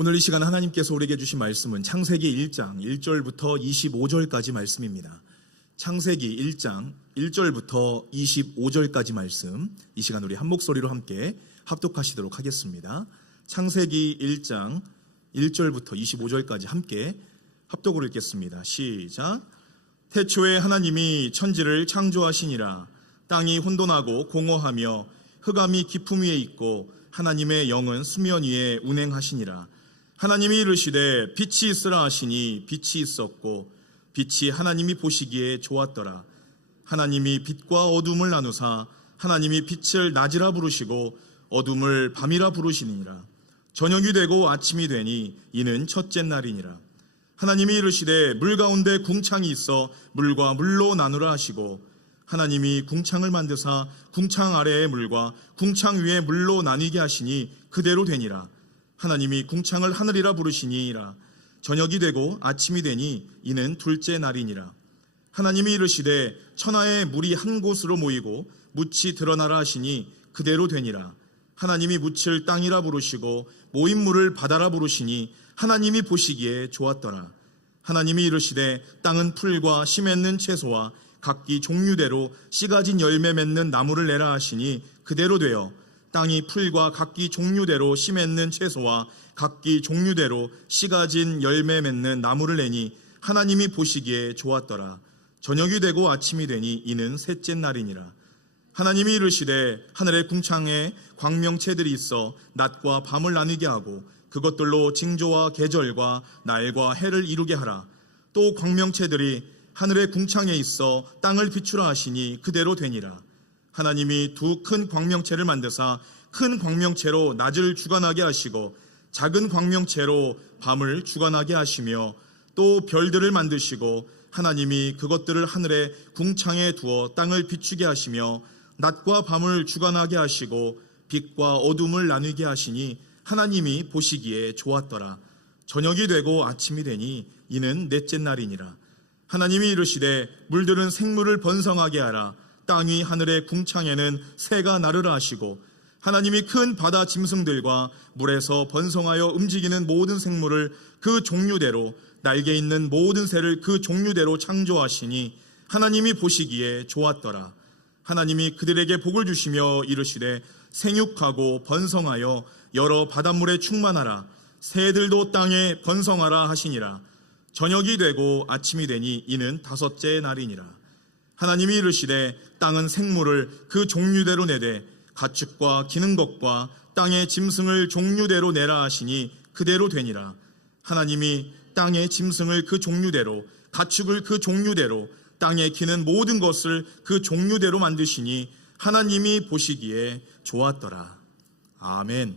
오늘 이 시간 하나님께서 우리에게 주신 말씀은 창세기 1장 1절부터 25절까지 말씀입니다. 창세기 1장 1절부터 25절까지 말씀, 이 시간 우리 한 목소리로 함께 합독하시도록 하겠습니다. 창세기 1장 1절부터 25절까지 함께 합독으로 읽겠습니다. 시작. 태초에 하나님이 천지를 창조하시니라. 땅이 혼돈하고 공허하며 흑암이 깊음 위에 있고 하나님의 영은 수면 위에 운행하시니라. 하나님이 이르시되 빛이 있으라 하시니 빛이 있었고 빛이 하나님이 보시기에 좋았더라. 하나님이 빛과 어둠을 나누사 하나님이 빛을 낮이라 부르시고 어둠을 밤이라 부르시니라. 저녁이 되고 아침이 되니 이는 첫째 날이니라. 하나님이 이르시되 물 가운데 궁창이 있어 물과 물로 나누라 하시고 하나님이 궁창을 만드사 궁창 아래의 물과 궁창 위의 물로 나뉘게 하시니 그대로 되니라. 하나님이 궁창을 하늘이라 부르시니라. 저녁이 되고 아침이 되니 이는 둘째 날이니라. 하나님이 이르시되 천하의 물이 한 곳으로 모이고 묻이 드러나라 하시니 그대로 되니라. 하나님이 묻을 땅이라 부르시고 모인 물을 바다라 부르시니 하나님이 보시기에 좋았더라. 하나님이 이르시되 땅은 풀과 씨 맺는 채소와 각기 종류대로 씨 가진 열매 맺는 나무를 내라 하시니 그대로 되어 땅이 풀과 각기 종류대로 씨 맺는 채소와 각기 종류대로 씨 가진 열매 맺는 나무를 내니 하나님이 보시기에 좋았더라. 저녁이 되고 아침이 되니 이는 셋째 날이니라. 하나님이 이르시되 하늘의 궁창에 광명체들이 있어 낮과 밤을 나뉘게 하고 그것들로 징조와 계절과 날과 해를 이루게 하라. 또 광명체들이 하늘의 궁창에 있어 땅을 비추라 하시니 그대로 되니라. 하나님이 두 큰 광명체를 만드사 큰 광명체로 낮을 주관하게 하시고 작은 광명체로 밤을 주관하게 하시며 또 별들을 만드시고 하나님이 그것들을 하늘의 궁창에 두어 땅을 비추게 하시며 낮과 밤을 주관하게 하시고 빛과 어둠을 나누게 하시니 하나님이 보시기에 좋았더라. 저녁이 되고 아침이 되니 이는 넷째 날이니라. 하나님이 이르시되 물들은 생물을 번성하게 하라. 땅이 하늘의 궁창에는 새가 나르라 하시고 하나님이 큰 바다 짐승들과 물에서 번성하여 움직이는 모든 생물을 그 종류대로 날개 있는 모든 새를 그 종류대로 창조하시니 하나님이 보시기에 좋았더라. 하나님이 그들에게 복을 주시며 이르시되 생육하고 번성하여 여러 바닷물에 충만하라. 새들도 땅에 번성하라 하시니라. 저녁이 되고 아침이 되니 이는 다섯째 날이니라. 하나님이 이르시되 땅은 생물을 그 종류대로 내되 가축과 기는 것과 땅의 짐승을 종류대로 내라 하시니 그대로 되니라. 하나님이 땅의 짐승을 그 종류대로 가축을 그 종류대로 땅에 기는 모든 것을 그 종류대로 만드시니 하나님이 보시기에 좋았더라. 아멘.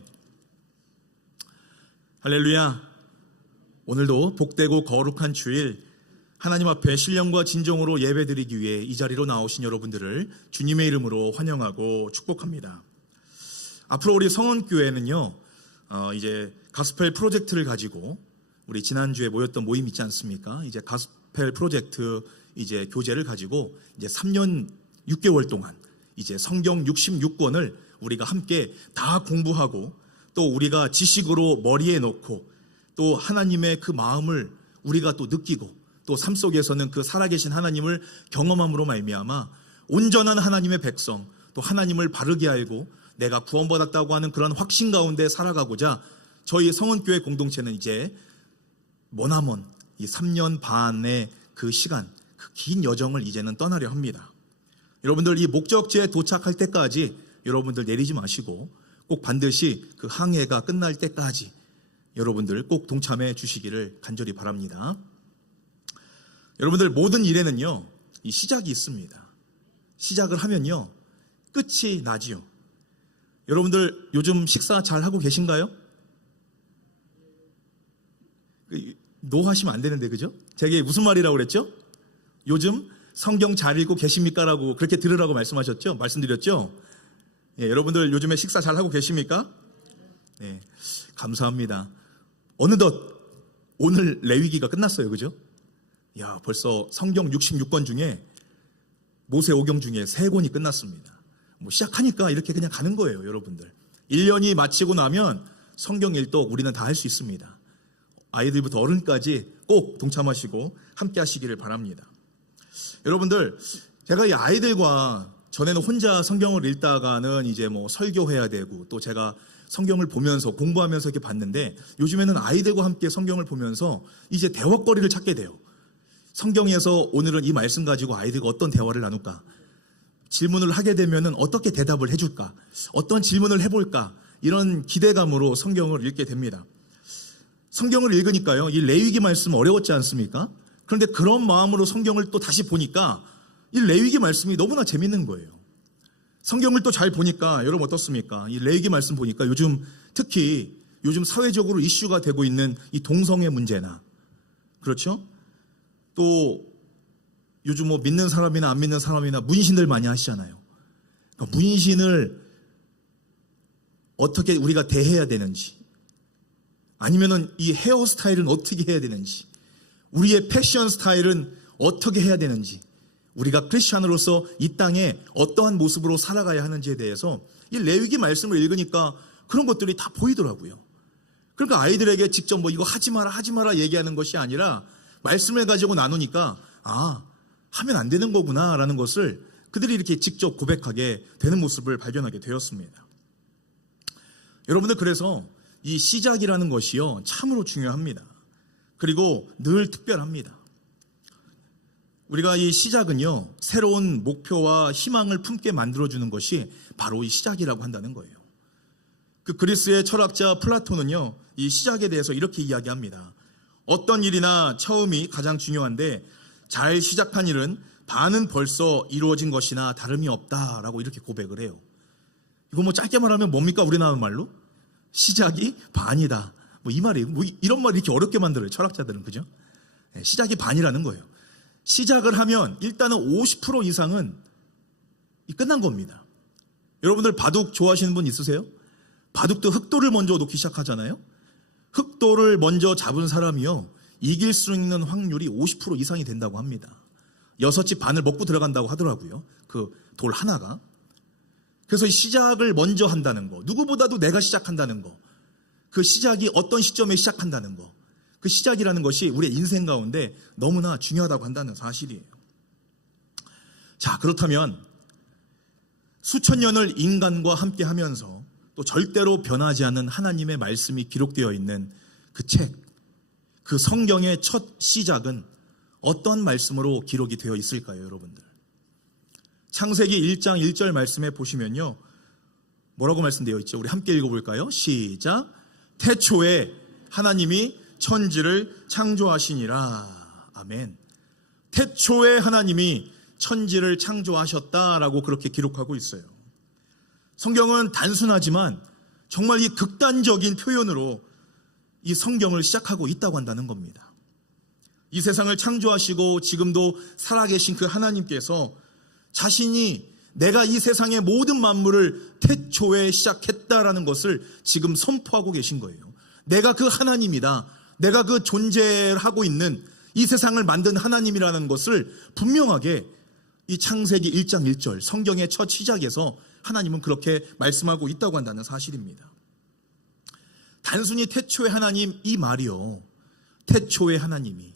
할렐루야. 오늘도 복되고 거룩한 주일 하나님 앞에 신령과 진정으로 예배드리기 위해 이 자리로 나오신 여러분들을 주님의 이름으로 환영하고 축복합니다. 앞으로 우리 성원교회는요, 이제 가스펠 프로젝트를 가지고 우리 지난주에 모였던 모임 있지 않습니까? 이제 가스펠 프로젝트 이제 교재를 가지고 이제 3년 6개월 동안 이제 성경 66권을 우리가 함께 다 공부하고 또 우리가 지식으로 머리에 넣고 또 하나님의 그 마음을 우리가 또 느끼고 또 삶 속에서는 그 살아계신 하나님을 경험함으로 말미암아 온전한 하나님의 백성, 또 하나님을 바르게 알고 내가 구원받았다고 하는 그런 확신 가운데 살아가고자 저희 성원교회 공동체는 이제 머나먼 이 3년 반의 그 시간, 그 긴 여정을 이제는 떠나려 합니다. 여러분들 이 목적지에 도착할 때까지 여러분들 내리지 마시고 꼭 반드시 그 항해가 끝날 때까지 여러분들 꼭 동참해 주시기를 간절히 바랍니다. 여러분들 모든 일에는요, 이 시작이 있습니다. 시작을 하면요, 끝이 나지요. 여러분들 요즘 식사 잘 하고 계신가요? 노하시면 안 되는데, 그죠? 제가 무슨 말이라고 그랬죠? 요즘 성경 잘 읽고 계십니까? 라고 그렇게 들으라고 말씀하셨죠? 말씀드렸죠? 예, 여러분들 요즘에 식사 잘 하고 계십니까? 네, 감사합니다. 어느덧 오늘 레위기가 끝났어요. 그죠? 야, 벌써 성경 66권 중에 모세오경 중에 3권이 끝났습니다. 뭐 시작하니까 이렇게 그냥 가는 거예요, 여러분들. 1년이 마치고 나면 성경 일독 우리는 다 할 수 있습니다. 아이들부터 어른까지 꼭 동참하시고 함께 하시기를 바랍니다. 여러분들, 제가 이 아이들과 전에는 혼자 성경을 읽다가는 이제 뭐 설교해야 되고 또 제가 성경을 보면서 공부하면서 이렇게 봤는데, 요즘에는 아이들과 함께 성경을 보면서 이제 대화거리를 찾게 돼요. 성경에서 오늘은 이 말씀 가지고 아이들과 어떤 대화를 나눌까? 질문을 하게 되면은 어떻게 대답을 해줄까? 어떤 질문을 해볼까? 이런 기대감으로 성경을 읽게 됩니다. 성경을 읽으니까요, 이 레위기 말씀 어려웠지 않습니까? 그런데 그런 마음으로 성경을 또 다시 보니까 이 레위기 말씀이 너무나 재밌는 거예요. 성경을 또 잘 보니까 여러분 어떻습니까? 이 레위기 말씀 보니까 특히 요즘 사회적으로 이슈가 되고 있는 이 동성애 문제나, 그렇죠? 또 요즘 뭐 믿는 사람이나 안 믿는 사람이나 문신들 많이 하시잖아요. 그러니까 문신을 어떻게 우리가 대해야 되는지, 아니면은 이 헤어스타일은 어떻게 해야 되는지, 우리의 패션 스타일은 어떻게 해야 되는지, 우리가 크리스찬으로서 이 땅에 어떠한 모습으로 살아가야 하는지에 대해서 이 레위기 말씀을 읽으니까 그런 것들이 다 보이더라고요. 그러니까 아이들에게 직접 뭐 이거 하지 마라 얘기하는 것이 아니라 말씀을 가지고 나누니까 하면 안 되는 거구나 라는 것을 그들이 이렇게 직접 고백하게 되는 모습을 발견하게 되었습니다. 여러분들, 그래서 이 시작이라는 것이요, 참으로 중요합니다. 그리고 늘 특별합니다. 우리가 이 시작은요, 새로운 목표와 희망을 품게 만들어주는 것이 바로 이 시작이라고 한다는 거예요. 그 그리스의 철학자 플라톤은요, 이 시작에 대해서 이렇게 이야기합니다. 어떤 일이나 처음이 가장 중요한데 잘 시작한 일은 반은 벌써 이루어진 것이나 다름이 없다라고 이렇게 고백을 해요. 이거 뭐 짧게 말하면 뭡니까? 우리나라 말로? 시작이 반이다. 뭐 이 말이, 뭐 이런 말 이렇게 어렵게 만들어요, 철학자들은. 그죠? 시작이 반이라는 거예요. 시작을 하면 일단은 50% 이상은 끝난 겁니다. 여러분들 바둑 좋아하시는 분 있으세요? 바둑도 흑도를 먼저 놓기 시작하잖아요. 흑도를 먼저 잡은 사람이요, 이길 수 있는 확률이 50% 이상이 된다고 합니다. 6집 반을 먹고 들어간다고 하더라고요, 그 돌 하나가. 그래서 이 시작을 먼저 한다는 거, 누구보다도 내가 시작한다는 거, 그 시작이 어떤 시점에 시작한다는 거, 그 시작이라는 것이 우리의 인생 가운데 너무나 중요하다고 한다는 사실이에요. 자, 그렇다면 수천 년을 인간과 함께 하면서 또 절대로 변하지 않는 하나님의 말씀이 기록되어 있는 그 책, 그 성경의 첫 시작은 어떤 말씀으로 기록이 되어 있을까요, 여러분들? 창세기 1장 1절 말씀에 보시면요, 뭐라고 말씀되어 있죠? 우리 함께 읽어볼까요? 시작. 태초에 하나님이 천지를 창조하시니라. 아멘. 태초에 하나님이 천지를 창조하셨다라고 그렇게 기록하고 있어요. 성경은 단순하지만 정말 이 극단적인 표현으로 이 성경을 시작하고 있다고 한다는 겁니다. 이 세상을 창조하시고 지금도 살아계신 그 하나님께서 자신이 내가 이 세상의 모든 만물을 태초에 시작했다라는 것을 지금 선포하고 계신 거예요. 내가 그 하나님이다. 내가 그 존재하고 있는 이 세상을 만든 하나님이라는 것을 분명하게 이 창세기 1장 1절 성경의 첫 시작에서 하나님은 그렇게 말씀하고 있다고 한다는 사실입니다. 단순히 태초의 하나님 이 말이요, 태초의 하나님이,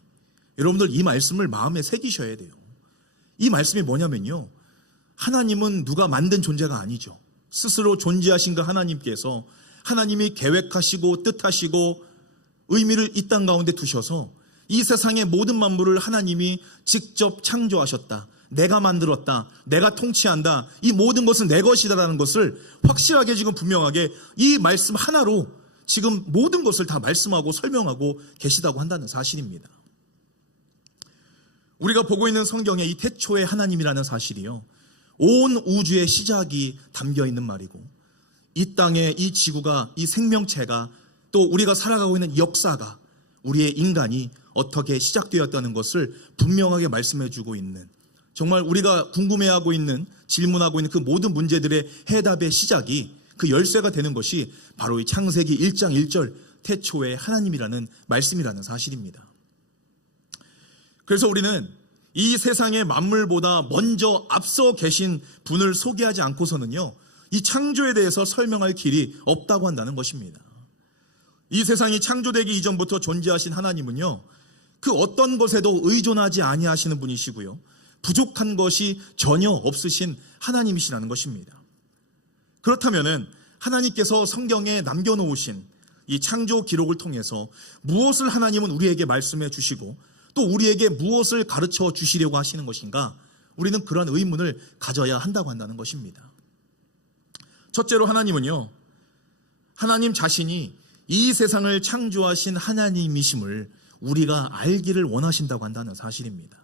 여러분들 이 말씀을 마음에 새기셔야 돼요. 이 말씀이 뭐냐면요, 하나님은 누가 만든 존재가 아니죠. 스스로 존재하신 그 하나님께서 하나님이 계획하시고 뜻하시고 의미를 이 땅 가운데 두셔서 이 세상의 모든 만물을 하나님이 직접 창조하셨다. 내가 만들었다. 내가 통치한다. 이 모든 것은 내 것이다라는 것을 확실하게 지금 분명하게 이 말씀 하나로 지금 모든 것을 다 말씀하고 설명하고 계시다고 한다는 사실입니다. 우리가 보고 있는 성경의 이 태초의 하나님이라는 사실이요, 온 우주의 시작이 담겨 있는 말이고, 이 땅에 이 지구가, 이 생명체가, 또 우리가 살아가고 있는 역사가, 우리의 인간이 어떻게 시작되었다는 것을 분명하게 말씀해주고 있는, 정말 우리가 궁금해하고 있는, 질문하고 있는 그 모든 문제들의 해답의 시작이, 그 열쇠가 되는 것이 바로 이 창세기 1장 1절 태초의 하나님이라는 말씀이라는 사실입니다. 그래서 우리는 이 세상의 만물보다 먼저 앞서 계신 분을 소개하지 않고서는요, 이 창조에 대해서 설명할 길이 없다고 한다는 것입니다. 이 세상이 창조되기 이전부터 존재하신 하나님은요, 그 어떤 것에도 의존하지 아니하시는 분이시고요, 부족한 것이 전혀 없으신 하나님이시라는 것입니다. 그렇다면은 하나님께서 성경에 남겨놓으신 이 창조 기록을 통해서 무엇을 하나님은 우리에게 말씀해 주시고 또 우리에게 무엇을 가르쳐 주시려고 하시는 것인가? 우리는 그런 의문을 가져야 한다고 한다는 것입니다. 첫째로 하나님은요, 하나님 자신이 이 세상을 창조하신 하나님이심을 우리가 알기를 원하신다고 한다는 사실입니다.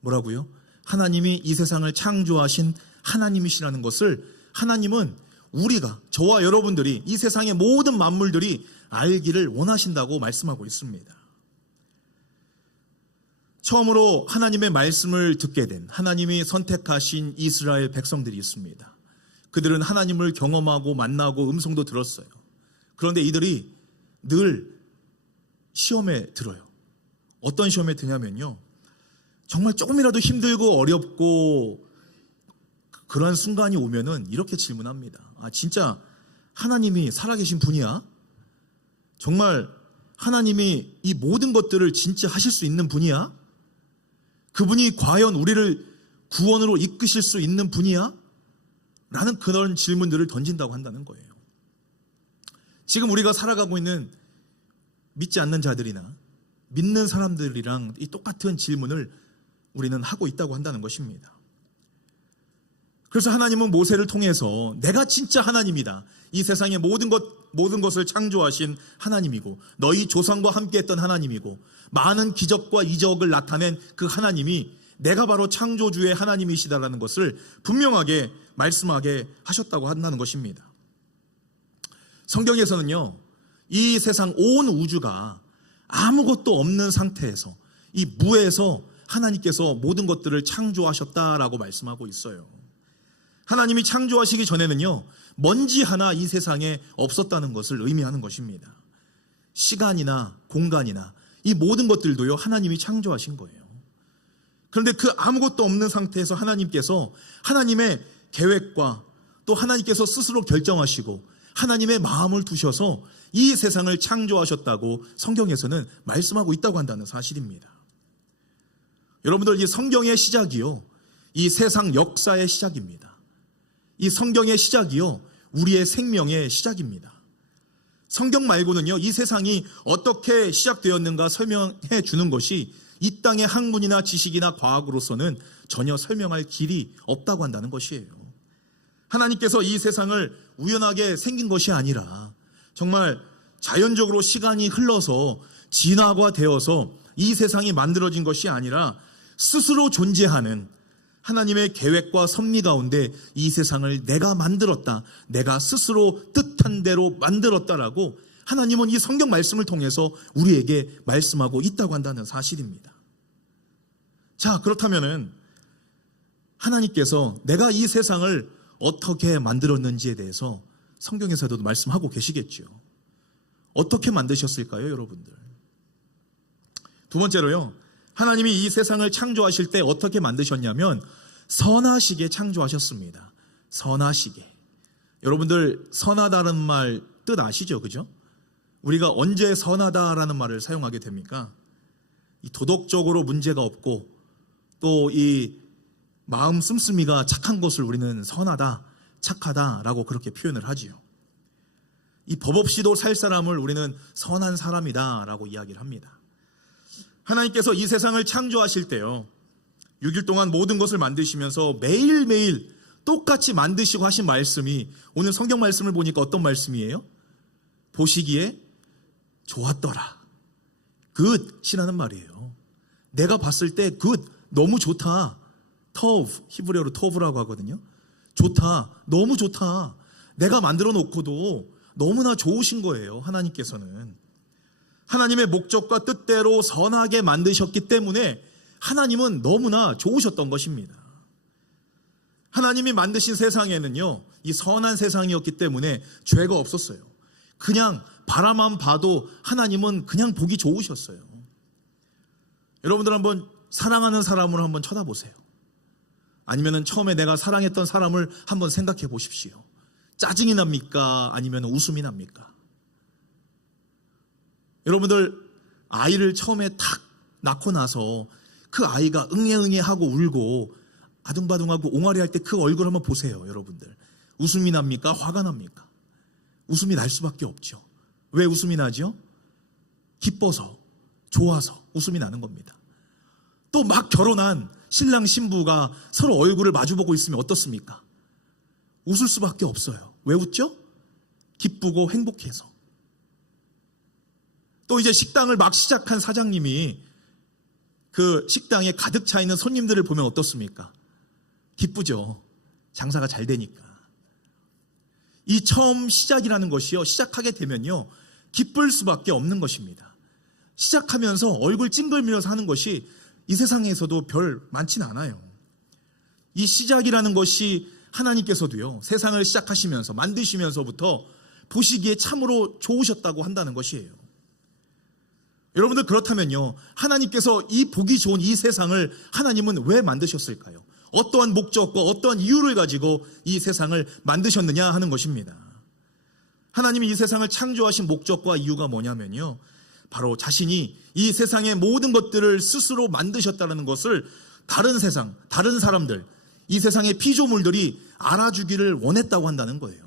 뭐라고요? 하나님이 이 세상을 창조하신 하나님이시라는 것을 하나님은 우리가, 저와 여러분들이, 이 세상의 모든 만물들이 알기를 원하신다고 말씀하고 있습니다. 처음으로 하나님의 말씀을 듣게 된 하나님이 선택하신 이스라엘 백성들이 있습니다. 그들은 하나님을 경험하고 만나고 음성도 들었어요. 그런데 이들이 늘 시험에 들어요. 어떤 시험에 드냐면요, 정말 조금이라도 힘들고 어렵고 그런 순간이 오면은 이렇게 질문합니다. 아, 진짜 하나님이 살아계신 분이야? 정말 하나님이 이 모든 것들을 진짜 하실 수 있는 분이야? 그분이 과연 우리를 구원으로 이끄실 수 있는 분이야? 라는 그런 질문들을 던진다고 한다는 거예요. 지금 우리가 살아가고 있는 믿지 않는 자들이나 믿는 사람들이랑 이 똑같은 질문을 우리는 하고 있다고 한다는 것입니다. 그래서 하나님은 모세를 통해서 내가 진짜 하나님이다, 이 세상의 모든 것을 창조하신 하나님이고 너희 조상과 함께했던 하나님이고 많은 기적과 이적을 나타낸 그 하나님이 내가 바로 창조주의 하나님이시다라는 것을 분명하게 말씀하게 하셨다고 한다는 것입니다. 성경에서는요, 이 세상 온 우주가 아무것도 없는 상태에서, 이 무에서 하나님께서 모든 것들을 창조하셨다라고 말씀하고 있어요. 하나님이 창조하시기 전에는요, 먼지 하나 이 세상에 없었다는 것을 의미하는 것입니다. 시간이나 공간이나 이 모든 것들도요, 하나님이 창조하신 거예요. 그런데 그 아무것도 없는 상태에서 하나님께서 하나님의 계획과 또 하나님께서 스스로 결정하시고 하나님의 마음을 두셔서 이 세상을 창조하셨다고 성경에서는 말씀하고 있다고 한다는 사실입니다. 여러분들, 이 성경의 시작이요, 이 세상 역사의 시작입니다. 이 성경의 시작이요, 우리의 생명의 시작입니다. 성경 말고는요, 이 세상이 어떻게 시작되었는가 설명해 주는 것이 이 땅의 학문이나 지식이나 과학으로서는 전혀 설명할 길이 없다고 한다는 것이에요. 하나님께서 이 세상을 우연하게 생긴 것이 아니라 정말 자연적으로 시간이 흘러서 진화가 되어서 이 세상이 만들어진 것이 아니라 스스로 존재하는 하나님의 계획과 섭리 가운데 이 세상을 내가 만들었다, 내가 스스로 뜻한 대로 만들었다라고 하나님은 이 성경 말씀을 통해서 우리에게 말씀하고 있다고 한다는 사실입니다. 자, 그렇다면은 하나님께서 내가 이 세상을 어떻게 만들었는지에 대해서 성경에서도 말씀하고 계시겠죠. 어떻게 만드셨을까요, 여러분들? 두 번째로요, 하나님이 이 세상을 창조하실 때 어떻게 만드셨냐면 선하시게 창조하셨습니다. 선하시게. 여러분들, 선하다는 말 뜻 아시죠? 그죠? 우리가 언제 선하다라는 말을 사용하게 됩니까? 이 도덕적으로 문제가 없고 또 이 마음 씀씀이가 착한 것을 우리는 선하다, 착하다라고 그렇게 표현을 하지요. 이 법 없이도 살 사람을 우리는 선한 사람이다라고 이야기를 합니다. 하나님께서 이 세상을 창조하실 때요, 6일 동안 모든 것을 만드시면서 매일매일 똑같이 만드시고 하신 말씀이 오늘 성경 말씀을 보니까 어떤 말씀이에요? 보시기에 좋았더라. 굿이라는 말이에요. 내가 봤을 때 굿, 너무 좋다. 터브, 히브리어로 터브라고 하거든요. 좋다, 너무 좋다. 내가 만들어 놓고도 너무나 좋으신 거예요. 하나님께서는 하나님의 목적과 뜻대로 선하게 만드셨기 때문에 하나님은 너무나 좋으셨던 것입니다. 하나님이 만드신 세상에는요, 이 선한 세상이었기 때문에 죄가 없었어요. 그냥 바라만 봐도 하나님은 그냥 보기 좋으셨어요. 여러분들 한번 사랑하는 사람을 한번 쳐다보세요. 아니면 처음에 내가 사랑했던 사람을 한번 생각해 보십시오. 짜증이 납니까? 아니면 웃음이 납니까? 여러분들 아이를 처음에 탁 낳고 나서 그 아이가 응애응애 하고 울고 아둥바둥하고 옹알이 할 때 그 얼굴 한번 보세요. 여러분들 웃음이 납니까? 화가 납니까? 웃음이 날 수밖에 없죠. 왜 웃음이 나죠? 기뻐서, 좋아서 웃음이 나는 겁니다. 또 막 결혼한 신랑 신부가 서로 얼굴을 마주보고 있으면 어떻습니까? 웃을 수밖에 없어요. 왜 웃죠? 기쁘고 행복해서. 또 이제 식당을 막 시작한 사장님이 그 식당에 가득 차 있는 손님들을 보면 어떻습니까? 기쁘죠. 장사가 잘 되니까. 이 처음 시작이라는 것이요, 시작하게 되면요 기쁠 수밖에 없는 것입니다. 시작하면서 얼굴 찡그리면서 하는 것이 이 세상에서도 별 많진 않아요. 이 시작이라는 것이 하나님께서도요 세상을 시작하시면서 만드시면서부터 보시기에 참으로 좋으셨다고 한다는 것이에요. 여러분들 그렇다면요 하나님께서 이 보기 좋은 이 세상을 하나님은 왜 만드셨을까요? 어떠한 목적과 어떠한 이유를 가지고 이 세상을 만드셨느냐 하는 것입니다. 하나님이 이 세상을 창조하신 목적과 이유가 뭐냐면요 바로 자신이 이 세상의 모든 것들을 스스로 만드셨다는 것을 다른 세상, 다른 사람들, 이 세상의 피조물들이 알아주기를 원했다고 한다는 거예요.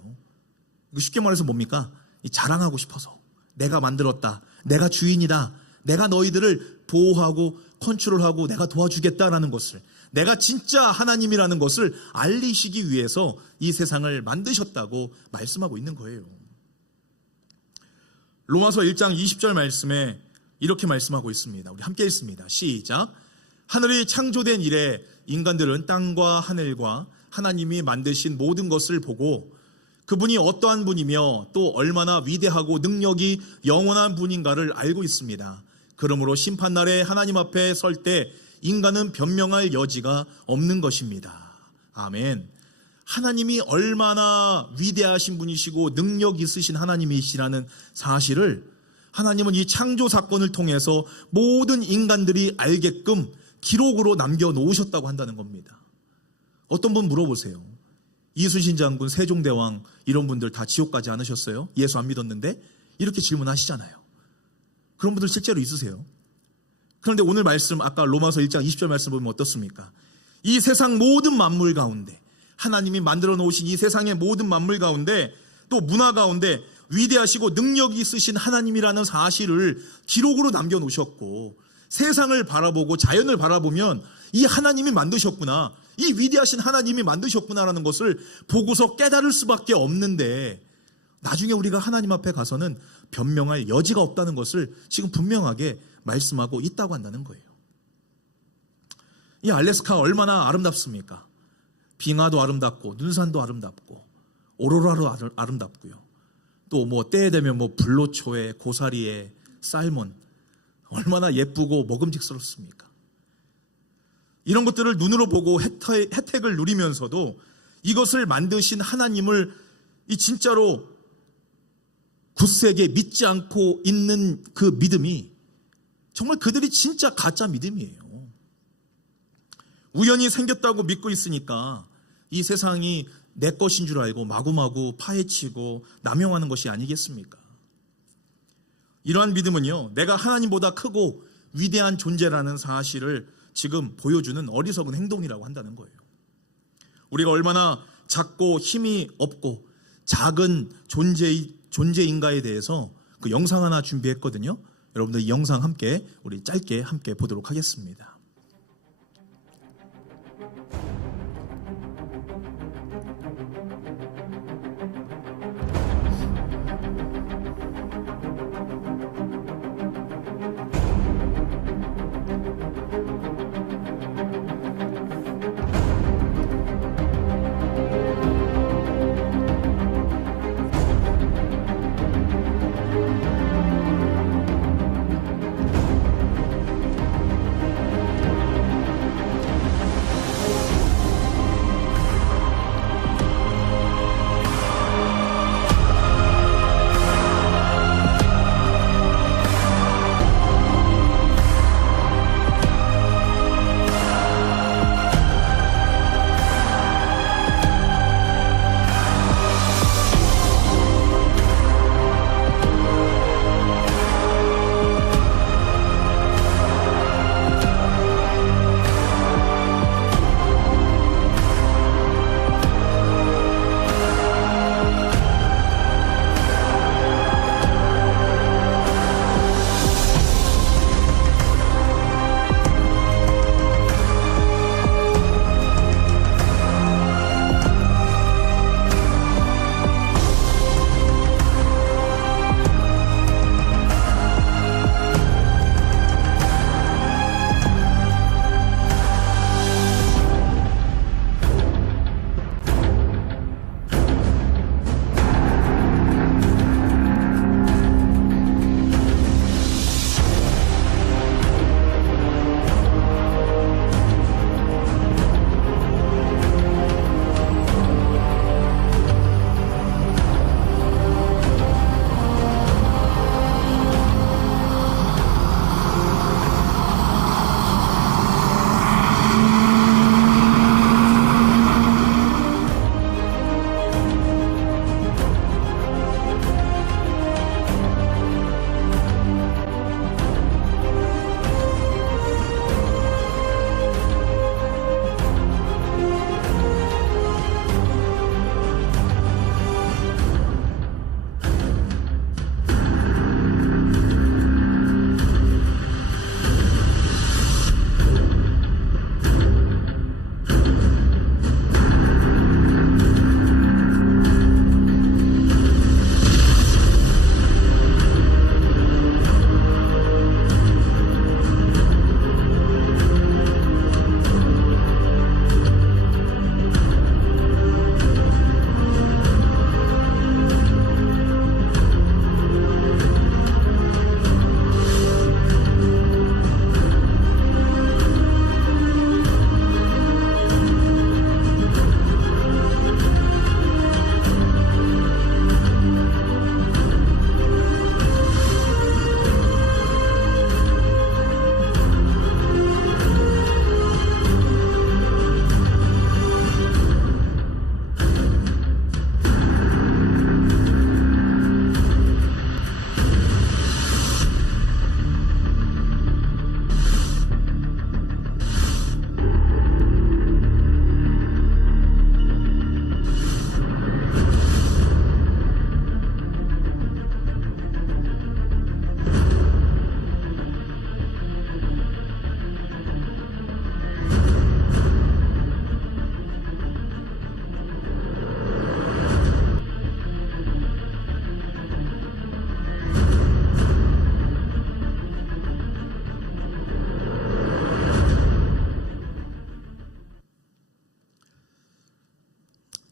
쉽게 말해서 뭡니까? 자랑하고 싶어서 내가 만들었다, 내가 주인이다, 내가 너희들을 보호하고 컨트롤하고 내가 도와주겠다라는 것을, 내가 진짜 하나님이라는 것을 알리시기 위해서 이 세상을 만드셨다고 말씀하고 있는 거예요. 로마서 1장 20절 말씀에 이렇게 말씀하고 있습니다. 우리 함께 읽습니다. 시작. 하늘이 창조된 이래 인간들은 땅과 하늘과 하나님이 만드신 모든 것을 보고 그분이 어떠한 분이며 또 얼마나 위대하고 능력이 영원한 분인가를 알고 있습니다. 그러므로 심판날에 하나님 앞에 설 때 인간은 변명할 여지가 없는 것입니다. 아멘. 하나님이 얼마나 위대하신 분이시고 능력 있으신 하나님이시라는 사실을 하나님은 이 창조 사건을 통해서 모든 인간들이 알게끔 기록으로 남겨놓으셨다고 한다는 겁니다. 어떤 분 물어보세요. 이순신 장군, 세종대왕 이런 분들 다 지옥 가지 않으셨어요? 예수 안 믿었는데? 이렇게 질문하시잖아요. 그런 분들 실제로 있으세요? 그런데 오늘 말씀, 아까 로마서 1장 20절 말씀 보면 어떻습니까? 이 세상 모든 만물 가운데, 하나님이 만들어 놓으신 이 세상의 모든 만물 가운데, 또 문화 가운데 위대하시고 능력이 있으신 하나님이라는 사실을 기록으로 남겨놓으셨고, 세상을 바라보고 자연을 바라보면 이 하나님이 만드셨구나, 이 위대하신 하나님이 만드셨구나라는 것을 보고서 깨달을 수밖에 없는데, 나중에 우리가 하나님 앞에 가서는 변명할 여지가 없다는 것을 지금 분명하게 말씀하고 있다고 한다는 거예요. 이 알래스카가 얼마나 아름답습니까? 빙하도 아름답고 눈산도 아름답고 오로라도 아름답고요. 또 뭐 때에 되면 뭐 불로초에 고사리에 살몬 얼마나 예쁘고 먹음직스럽습니까? 이런 것들을 눈으로 보고 혜택을 누리면서도 이것을 만드신 하나님을 이 진짜로 굳세게 믿지 않고 있는 그 믿음이 정말 그들이 진짜 가짜 믿음이에요. 우연히 생겼다고 믿고 있으니까 이 세상이 내 것인 줄 알고 마구마구 파헤치고 남용하는 것이 아니겠습니까? 이러한 믿음은요, 내가 하나님보다 크고 위대한 존재라는 사실을 지금 보여주는 어리석은 행동이라고 한다는 거예요. 우리가 얼마나 작고 힘이 없고 작은 존재인가에 대해서 그 영상 하나 준비했거든요. 여러분들 이 영상 함께 우리 짧게 함께 보도록 하겠습니다.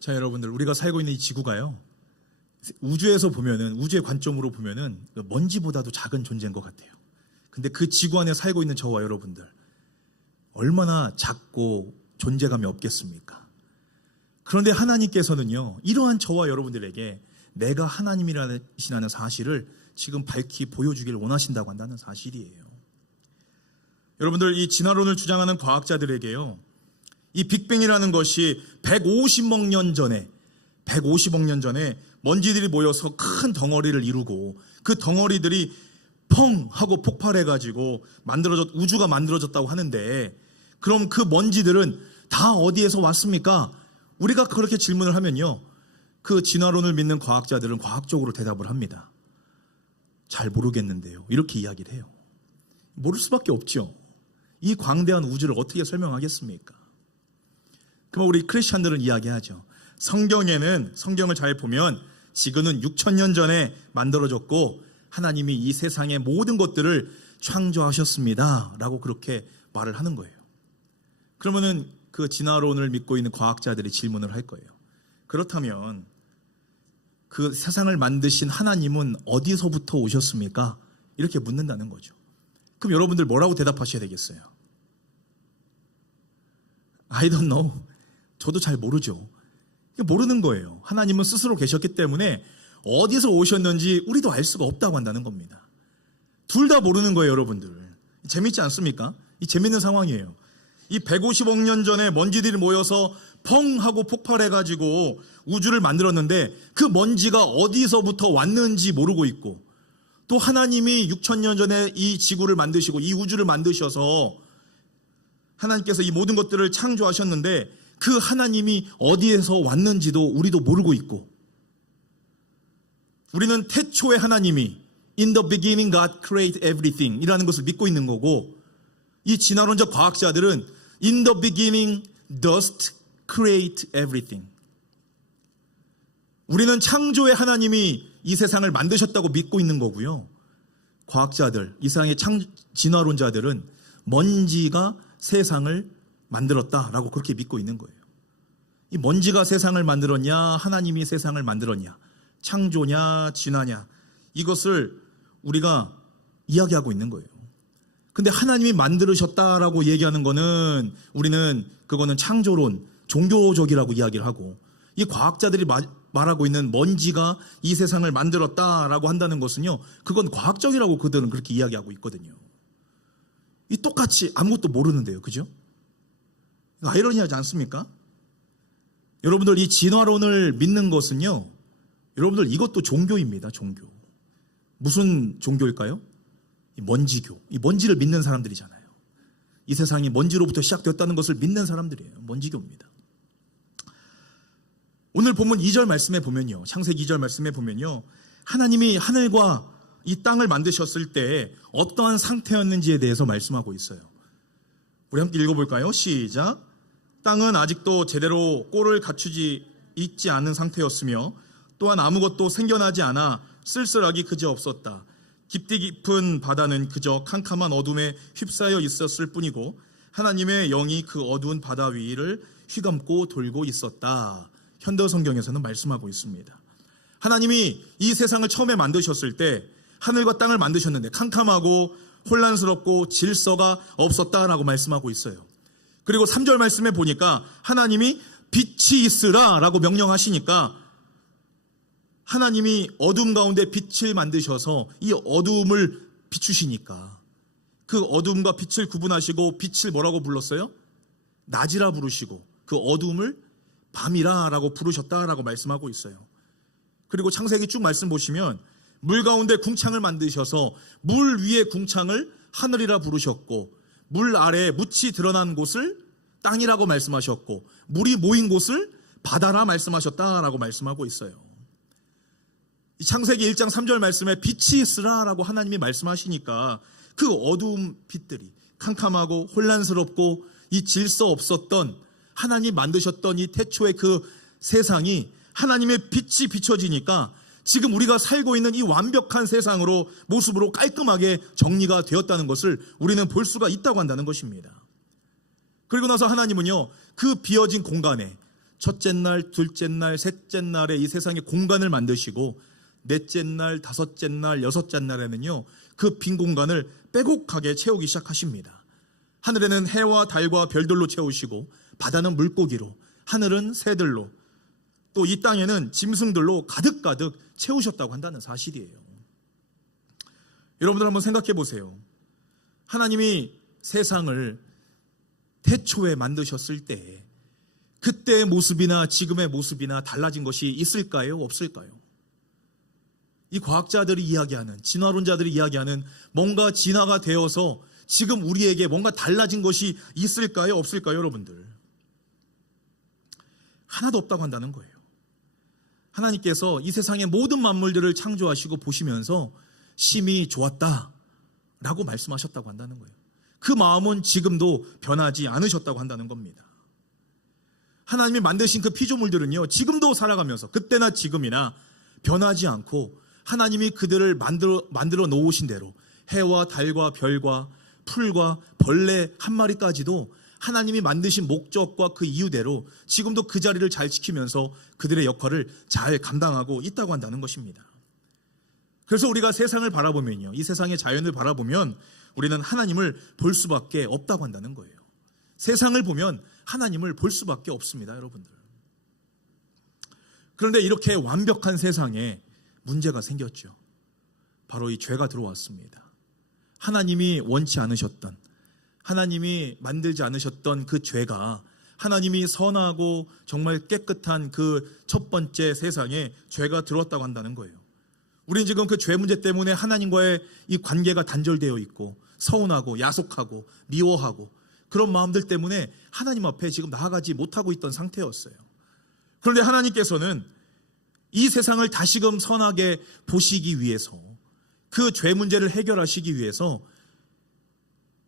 자, 여러분들, 우리가 살고 있는 이 지구가요, 우주에서 보면은, 우주의 관점으로 보면은 먼지보다도 작은 존재인 것 같아요. 근데 그 지구 안에 살고 있는 저와 여러분들, 얼마나 작고 존재감이 없겠습니까? 그런데 하나님께서는요, 이러한 저와 여러분들에게 내가 하나님이라는 사실을 지금 밝히 보여주기를 원하신다고 한다는 사실이에요. 여러분들, 이 진화론을 주장하는 과학자들에게요, 이 빅뱅이라는 것이 150억 년 전에 먼지들이 모여서 큰 덩어리를 이루고 그 덩어리들이 펑 하고 폭발해가지고 우주가 만들어졌다고 하는데, 그럼 그 먼지들은 다 어디에서 왔습니까? 우리가 그렇게 질문을 하면요, 그 진화론을 믿는 과학자들은 과학적으로 대답을 합니다. 잘 모르겠는데요, 이렇게 이야기를 해요. 모를 수밖에 없죠. 이 광대한 우주를 어떻게 설명하겠습니까? 그럼 우리 크리스찬들은 이야기하죠. 성경을 잘 보면 지구는 6,000년 전에 만들어졌고 하나님이 이 세상의 모든 것들을 창조하셨습니다 라고 그렇게 말을 하는 거예요. 그러면은 그 진화론을 믿고 있는 과학자들이 질문을 할 거예요. 그렇다면 그 세상을 만드신 하나님은 어디서부터 오셨습니까? 이렇게 묻는다는 거죠. 그럼 여러분들 뭐라고 대답하셔야 되겠어요? I don't know. 저도 잘 모르죠. 모르는 거예요. 하나님은 스스로 계셨기 때문에 어디서 오셨는지 우리도 알 수가 없다고 한다는 겁니다. 둘 다 모르는 거예요, 여러분들. 재밌지 않습니까? 이 재밌는 상황이에요. 이 150억 년 전에 먼지들이 모여서 펑 하고 폭발해가지고 우주를 만들었는데 그 먼지가 어디서부터 왔는지 모르고 있고, 또 하나님이 6,000년 전에 이 지구를 만드시고 이 우주를 만드셔서 하나님께서 이 모든 것들을 창조하셨는데 그 하나님이 어디에서 왔는지도 우리도 모르고 있고, 우리는 태초의 하나님이 In the beginning God created everything 이라는 것을 믿고 있는 거고, 이 진화론적 과학자들은 In the beginning dust create everything. 우리는 창조의 하나님이 이 세상을 만드셨다고 믿고 있는 거고요. 과학자들, 이 세상의 진화론자들은 먼지가 세상을 만들었다라고 그렇게 믿고 있는 거예요. 이 먼지가 세상을 만들었냐, 하나님이 세상을 만들었냐, 창조냐, 진화냐, 이것을 우리가 이야기하고 있는 거예요. 근데 하나님이 만들으셨다라고 얘기하는 거는 우리는 그거는 창조론, 종교적이라고 이야기를 하고, 이 과학자들이 말하고 있는 먼지가 이 세상을 만들었다라고 한다는 것은요, 그건 과학적이라고 그들은 그렇게 이야기하고 있거든요. 이 똑같이 아무것도 모르는데요, 그죠? 아이러니하지 않습니까? 여러분들, 이 진화론을 믿는 것은요, 여러분들 이것도 종교입니다. 종교. 무슨 종교일까요? 이 먼지교. 이 먼지를 믿는 사람들이잖아요. 이 세상이 먼지로부터 시작되었다는 것을 믿는 사람들이에요. 먼지교입니다. 오늘 본문 2절 말씀에 보면요, 창세기 2절 말씀에 보면요, 하나님이 하늘과 이 땅을 만드셨을 때 어떠한 상태였는지에 대해서 말씀하고 있어요. 우리 함께 읽어볼까요? 시작. 땅은 아직도 제대로 꼴을 갖추지 있지 않은 상태였으며 또한 아무것도 생겨나지 않아 쓸쓸하기 그지없었다. 깊디 깊은 바다는 그저 캄캄한 어둠에 휩싸여 있었을 뿐이고 하나님의 영이 그 어두운 바다 위를 휘감고 돌고 있었다. 현대 성경에서는 말씀하고 있습니다. 하나님이 이 세상을 처음에 만드셨을 때 하늘과 땅을 만드셨는데 캄캄하고 혼란스럽고 질서가 없었다라고 말씀하고 있어요. 그리고 3절 말씀에 보니까 하나님이 빛이 있으라 라고 명령하시니까 하나님이 어둠 가운데 빛을 만드셔서 이 어둠을 비추시니까 그 어둠과 빛을 구분하시고 빛을 뭐라고 불렀어요? 낮이라 부르시고 그 어둠을 밤이라 라고 부르셨다라고 말씀하고 있어요. 그리고 창세기 쭉 말씀 보시면 물 가운데 궁창을 만드셔서 물 위에 궁창을 하늘이라 부르셨고 물 아래에 묻이 드러난 곳을 땅이라고 말씀하셨고 물이 모인 곳을 바다라 말씀하셨다라고 말씀하고 있어요. 이 창세기 1장 3절 말씀에 빛이 있으라 라고 하나님이 말씀하시니까 그 어두운 빛들이 캄캄하고 혼란스럽고 이 질서 없었던 하나님 만드셨던 이 태초의 그 세상이 하나님의 빛이 비춰지니까 지금 우리가 살고 있는 이 완벽한 세상으로 모습으로 깔끔하게 정리가 되었다는 것을 우리는 볼 수가 있다고 한다는 것입니다. 그리고 나서 하나님은요, 그 비어진 공간에 첫째 날, 둘째 날, 셋째 날에 이 세상에 공간을 만드시고 넷째 날, 다섯째 날, 여섯째 날에는요, 그 빈 공간을 빼곡하게 채우기 시작하십니다. 하늘에는 해와 달과 별들로 채우시고 바다는 물고기로, 하늘은 새들로, 또 이 땅에는 짐승들로 가득가득 채우셨다고 한다는 사실이에요. 여러분들 한번 생각해 보세요. 하나님이 세상을 태초에 만드셨을 때 그때의 모습이나 지금의 모습이나 달라진 것이 있을까요? 없을까요? 이 과학자들이 이야기하는, 진화론자들이 이야기하는 뭔가 진화가 되어서 지금 우리에게 뭔가 달라진 것이 있을까요? 없을까요? 여러분들, 하나도 없다고 한다는 거예요. 하나님께서 이 세상의 모든 만물들을 창조하시고 보시면서 심히 좋았다라고 말씀하셨다고 한다는 거예요. 그 마음은 지금도 변하지 않으셨다고 한다는 겁니다. 하나님이 만드신 그 피조물들은요, 지금도 살아가면서 그때나 지금이나 변하지 않고 하나님이 그들을 만들어 놓으신 대로 해와 달과 별과 풀과 벌레 한 마리까지도 하나님이 만드신 목적과 그 이유대로 지금도 그 자리를 잘 지키면서 그들의 역할을 잘 감당하고 있다고 한다는 것입니다. 그래서 우리가 세상을 바라보면요, 이 세상의 자연을 바라보면 우리는 하나님을 볼 수밖에 없다고 한다는 거예요. 세상을 보면 하나님을 볼 수밖에 없습니다, 여러분들. 그런데 이렇게 완벽한 세상에 문제가 생겼죠. 바로 이 죄가 들어왔습니다. 하나님이 원치 않으셨던, 하나님이 만들지 않으셨던 그 죄가, 하나님이 선하고 정말 깨끗한 그 첫 번째 세상에 죄가 들어왔다고 한다는 거예요. 우리는 지금 그 죄 문제 때문에 하나님과의 이 관계가 단절되어 있고 서운하고 야속하고 미워하고 그런 마음들 때문에 하나님 앞에 지금 나아가지 못하고 있던 상태였어요. 그런데 하나님께서는 이 세상을 다시금 선하게 보시기 위해서, 그 죄 문제를 해결하시기 위해서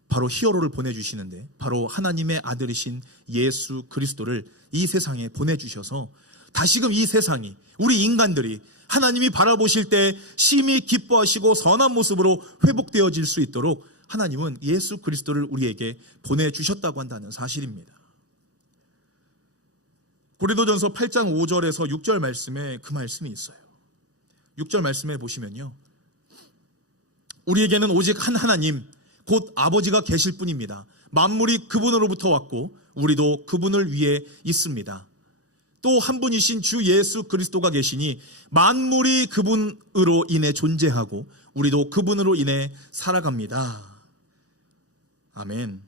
바로 히어로를 보내주시는데, 바로 하나님의 아들이신 예수 그리스도를 이 세상에 보내주셔서 다시금 이 세상이, 우리 인간들이 하나님이 바라보실 때 심히 기뻐하시고 선한 모습으로 회복되어질 수 있도록 하나님은 예수 그리스도를 우리에게 보내주셨다고 한다는 사실입니다. 고린도전서 8장 5절에서 6절 말씀에 그 말씀이 있어요. 6절 말씀에 보시면요, 우리에게는 오직 한 하나님 곧 아버지가 계실 뿐입니다. 만물이 그분으로부터 왔고 우리도 그분을 위해 있습니다. 또 한 분이신 주 예수 그리스도가 계시니 만물이 그분으로 인해 존재하고 우리도 그분으로 인해 살아갑니다. 아멘.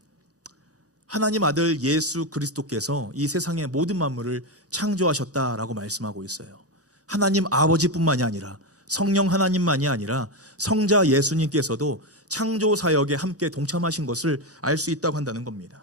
하나님 아들 예수 그리스도께서 이 세상의 모든 만물을 창조하셨다라고 말씀하고 있어요. 하나님 아버지뿐만이 아니라, 성령 하나님만이 아니라 성자 예수님께서도 창조 사역에 함께 동참하신 것을 알 수 있다고 한다는 겁니다.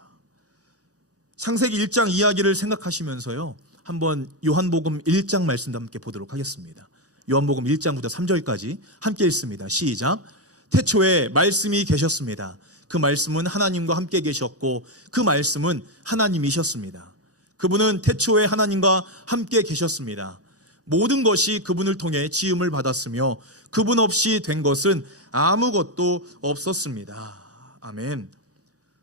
창세기 1장 이야기를 생각하시면서요, 한번 요한복음 1장 말씀도 함께 보도록 하겠습니다. 요한복음 1장부터 3절까지 함께 읽습니다. 시작. 태초에 말씀이 계셨습니다. 그 말씀은 하나님과 함께 계셨고 그 말씀은 하나님이셨습니다. 그분은 태초에 하나님과 함께 계셨습니다. 모든 것이 그분을 통해 지음을 받았으며 그분 없이 된 것은 아무것도 없었습니다. 아멘.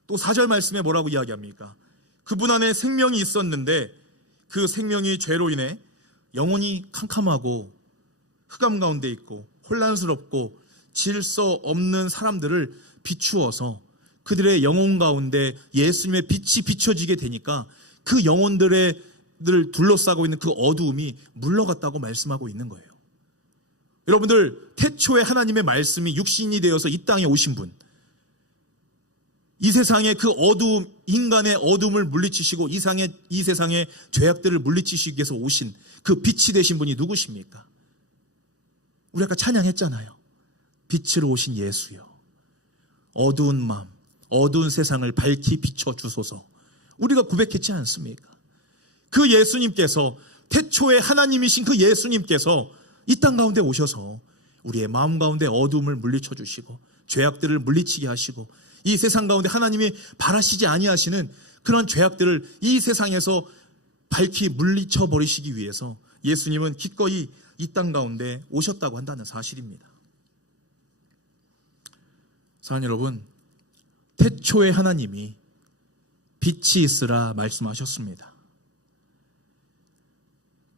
또 4절 말씀에 뭐라고 이야기합니까? 그분 안에 생명이 있었는데 그 생명이 죄로 인해 영혼이 캄캄하고 흑암 가운데 있고 혼란스럽고 질서 없는 사람들을 비추어서 그들의 영혼 가운데 예수님의 빛이 비춰지게 되니까 그 영혼들을 둘러싸고 있는 그 어두움이 물러갔다고 말씀하고 있는 거예요. 여러분들, 태초에 하나님의 말씀이 육신이 되어서 이 땅에 오신 분, 이 세상의 그 어두움, 인간의 어두움을 물리치시고 이 세상의 죄악들을 물리치시기 위해서 오신 그 빛이 되신 분이 누구십니까? 우리 아까 찬양했잖아요. 빛으로 오신 예수요, 어두운 마음, 어두운 세상을 밝히 비춰주소서. 우리가 고백했지 않습니까? 그 예수님께서, 태초에 하나님이신 그 예수님께서 이 땅 가운데 오셔서 우리의 마음 가운데 어두움을 물리쳐 주시고 죄악들을 물리치게 하시고 이 세상 가운데 하나님이 바라시지 아니하시는 그런 죄악들을 이 세상에서 밝히 물리쳐 버리시기 위해서 예수님은 기꺼이 이 땅 가운데 오셨다고 한다는 사실입니다. 사랑하는 여러분, 태초에 하나님이 빛이 있으라 말씀하셨습니다.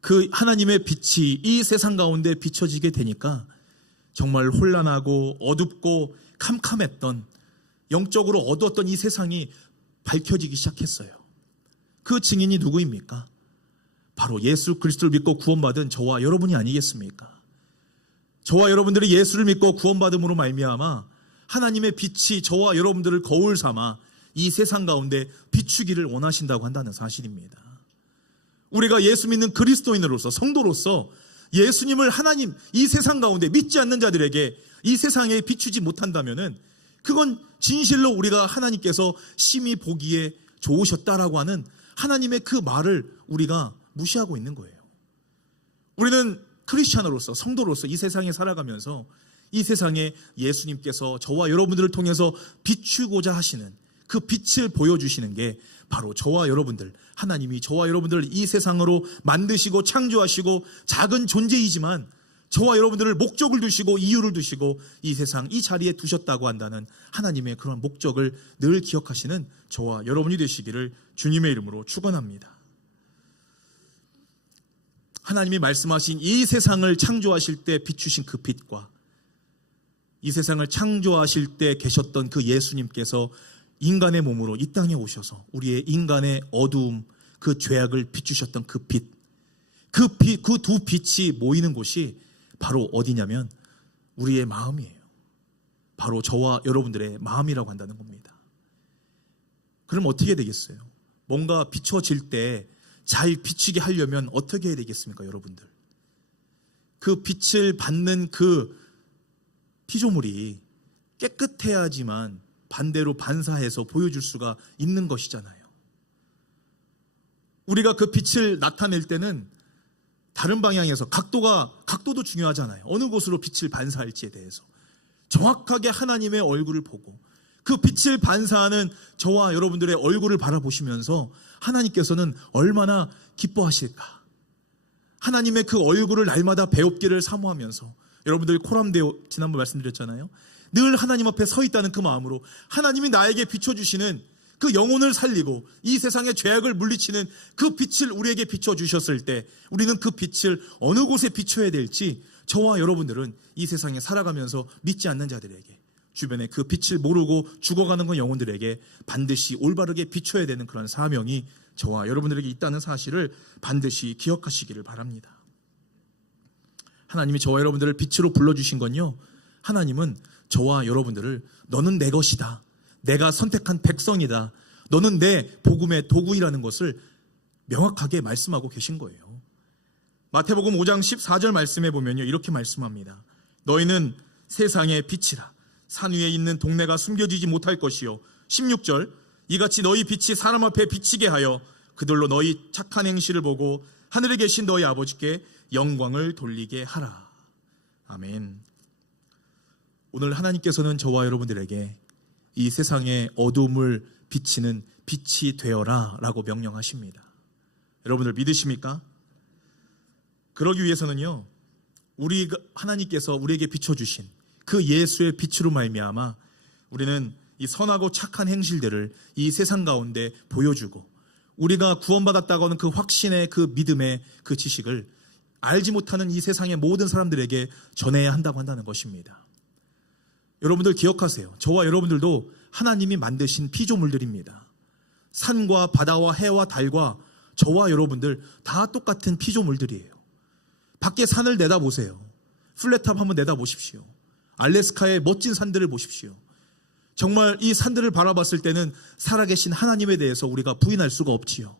그 하나님의 빛이 이 세상 가운데 비춰지게 되니까 정말 혼란하고 어둡고 캄캄했던, 영적으로 어두웠던 이 세상이 밝혀지기 시작했어요. 그 증인이 누구입니까? 바로 예수 그리스도를 믿고 구원받은 저와 여러분이 아니겠습니까? 저와 여러분들이 예수를 믿고 구원받음으로 말미암아 하나님의 빛이 저와 여러분들을 거울 삼아 이 세상 가운데 비추기를 원하신다고 한다는 사실입니다. 우리가 예수 믿는 그리스도인으로서, 성도로서 예수님을 하나님, 이 세상 가운데 믿지 않는 자들에게 이 세상에 비추지 못한다면은 그건 진실로 우리가 하나님께서 심히 보기에 좋으셨다라고 하는 하나님의 그 말을 우리가 무시하고 있는 거예요. 우리는 크리스찬으로서, 성도로서 이 세상에 살아가면서 이 세상에 예수님께서 저와 여러분들을 통해서 비추고자 하시는 그 빛을 보여주시는 게 바로 저와 여러분들, 하나님이 저와 여러분들을 이 세상으로 만드시고 창조하시고 작은 존재이지만 저와 여러분들을 목적을 두시고 이유를 두시고 이 세상 이 자리에 두셨다고 한다는 하나님의 그런 목적을 늘 기억하시는 저와 여러분이 되시기를 주님의 이름으로 축원합니다. 하나님이 말씀하신 이 세상을 창조하실 때 비추신 그 빛과 이 세상을 창조하실 때 계셨던 그 예수님께서 인간의 몸으로 이 땅에 오셔서 우리의 인간의 어두움, 그 죄악을 비추셨던 그 빛, 그 두 빛이 모이는 곳이 바로 어디냐면 우리의 마음이에요. 바로 저와 여러분들의 마음이라고 한다는 겁니다. 그럼 어떻게 되겠어요? 뭔가 비춰질 때 잘 비치게 하려면 어떻게 해야 되겠습니까, 여러분들? 그 빛을 받는 그 피조물이 깨끗해야지만 반대로 반사해서 보여줄 수가 있는 것이잖아요. 우리가 그 빛을 나타낼 때는 다른 방향에서 각도도 중요하잖아요. 어느 곳으로 빛을 반사할지에 대해서 정확하게 하나님의 얼굴을 보고 그 빛을 반사하는 저와 여러분들의 얼굴을 바라보시면서 하나님께서는 얼마나 기뻐하실까. 하나님의 그 얼굴을 날마다 배웁기를 사모하면서, 여러분들 코람데오 지난번 말씀드렸잖아요. 늘 하나님 앞에 서 있다는 그 마음으로 하나님이 나에게 비춰주시는 그 영혼을 살리고 이 세상의 죄악을 물리치는 그 빛을 우리에게 비춰주셨을 때 우리는 그 빛을 어느 곳에 비춰야 될지 저와 여러분들은 이 세상에 살아가면서 믿지 않는 자들에게, 주변에 그 빛을 모르고 죽어가는 그 영혼들에게 반드시 올바르게 비춰야 되는 그런 사명이 저와 여러분들에게 있다는 사실을 반드시 기억하시기를 바랍니다. 하나님이 저와 여러분들을 빛으로 불러주신 건요, 하나님은 저와 여러분들을 너는 내 것이다, 내가 선택한 백성이다, 너는 내 복음의 도구이라는 것을 명확하게 말씀하고 계신 거예요. 마태복음 5장 14절 말씀에 보면요, 이렇게 말씀합니다. 너희는 세상의 빛이라. 산 위에 있는 동네가 숨겨지지 못할 것이요. 16절, 이같이 너희 빛이 사람 앞에 비치게 하여 그들로 너희 착한 행실을 보고 하늘에 계신 너희 아버지께 영광을 돌리게 하라. 아멘. 오늘 하나님께서는 저와 여러분들에게 이 세상의 어두움을 비치는 빛이 되어라 라고 명령하십니다. 여러분들 믿으십니까? 그러기 위해서는요, 하나님께서 우리에게 비춰주신 그 예수의 빛으로 말미암아 우리는 이 선하고 착한 행실들을 이 세상 가운데 보여주고 우리가 구원받았다고 하는 그 확신의 그 믿음의 그 지식을 알지 못하는 이 세상의 모든 사람들에게 전해야 한다고 한다는 것입니다. 여러분들 기억하세요. 저와 여러분들도 하나님이 만드신 피조물들입니다. 산과 바다와 해와 달과 저와 여러분들 다 똑같은 피조물들이에요. 밖에 산을 내다보세요. 플랫탑 한번 내다보십시오. 알래스카의 멋진 산들을 보십시오. 정말 이 산들을 바라봤을 때는 살아계신 하나님에 대해서 우리가 부인할 수가 없지요.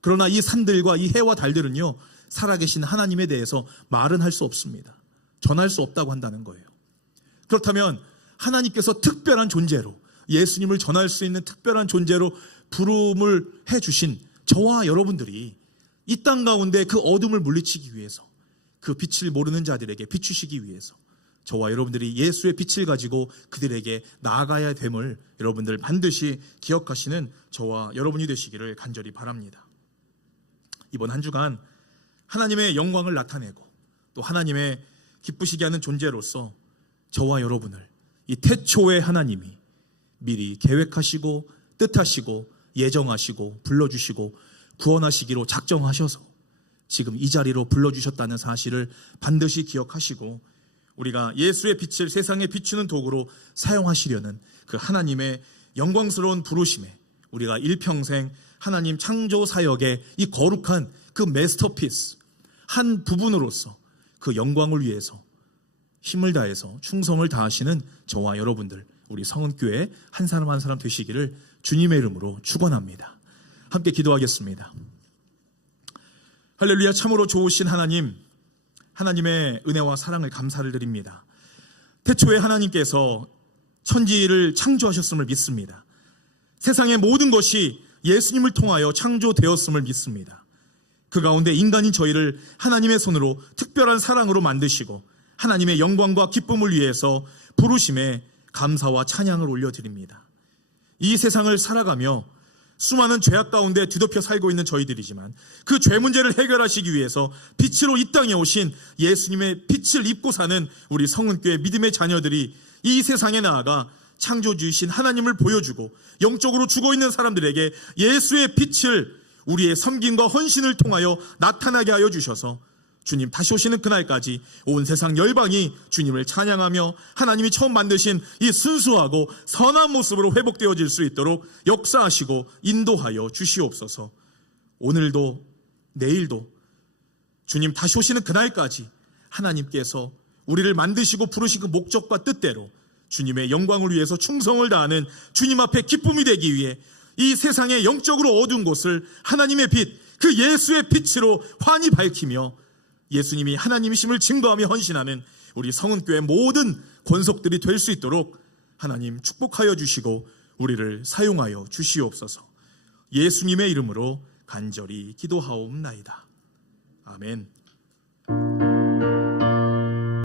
그러나 이 산들과 이 해와 달들은요, 살아계신 하나님에 대해서 말은 할 수 없습니다. 전할 수 없다고 한다는 거예요. 그렇다면 하나님께서 특별한 존재로, 예수님을 전할 수 있는 특별한 존재로 부름을 해주신 저와 여러분들이 이 땅 가운데 그 어둠을 물리치기 위해서, 그 빛을 모르는 자들에게 비추시기 위해서 저와 여러분들이 예수의 빛을 가지고 그들에게 나아가야 됨을 여러분들 반드시 기억하시는 저와 여러분이 되시기를 간절히 바랍니다. 이번 한 주간 하나님의 영광을 나타내고 또 하나님의 기쁘시게 하는 존재로서 저와 여러분을 이 태초의 하나님이 미리 계획하시고 뜻하시고 예정하시고 불러주시고 구원하시기로 작정하셔서 지금 이 자리로 불러주셨다는 사실을 반드시 기억하시고 우리가 예수의 빛을 세상에 비추는 도구로 사용하시려는 그 하나님의 영광스러운 부르심에 우리가 일평생 하나님 창조 사역의 이 거룩한 그 마스터피스 한 부분으로서 그 영광을 위해서 힘을 다해서 충성을 다하시는 저와 여러분들 우리 성은교회 한 사람 한 사람 되시기를 주님의 이름으로 축원합니다. 함께 기도하겠습니다. 할렐루야. 참으로 좋으신 하나님, 하나님의 은혜와 사랑을 감사를 드립니다. 태초에 하나님께서 천지를 창조하셨음을 믿습니다. 세상의 모든 것이 예수님을 통하여 창조되었음을 믿습니다. 그 가운데 인간인 저희를 하나님의 손으로 특별한 사랑으로 만드시고 하나님의 영광과 기쁨을 위해서 부르심에 감사와 찬양을 올려드립니다. 이 세상을 살아가며 수많은 죄악 가운데 뒤덮여 살고 있는 저희들이지만 그 죄 문제를 해결하시기 위해서 빛으로 이 땅에 오신 예수님의 빛을 입고 사는 우리 성은교회 믿음의 자녀들이 이 세상에 나아가 창조주이신 하나님을 보여주고 영적으로 죽어있는 사람들에게 예수의 빛을 우리의 섬김과 헌신을 통하여 나타나게 하여 주셔서 주님 다시 오시는 그날까지 온 세상 열방이 주님을 찬양하며 하나님이 처음 만드신 이 순수하고 선한 모습으로 회복되어질 수 있도록 역사하시고 인도하여 주시옵소서. 오늘도 내일도 주님 다시 오시는 그날까지 하나님께서 우리를 만드시고 부르신 그 목적과 뜻대로 주님의 영광을 위해서 충성을 다하는 주님 앞에 기쁨이 되기 위해 이 세상의 영적으로 어두운 곳을 하나님의 빛, 그 예수의 빛으로 환히 밝히며 예수님이 하나님이심을 증거하며 헌신하는 우리 성은교회 모든 권속들이 될 수 있도록 하나님 축복하여 주시고 우리를 사용하여 주시옵소서. 예수님의 이름으로 간절히 기도하옵나이다. 아멘.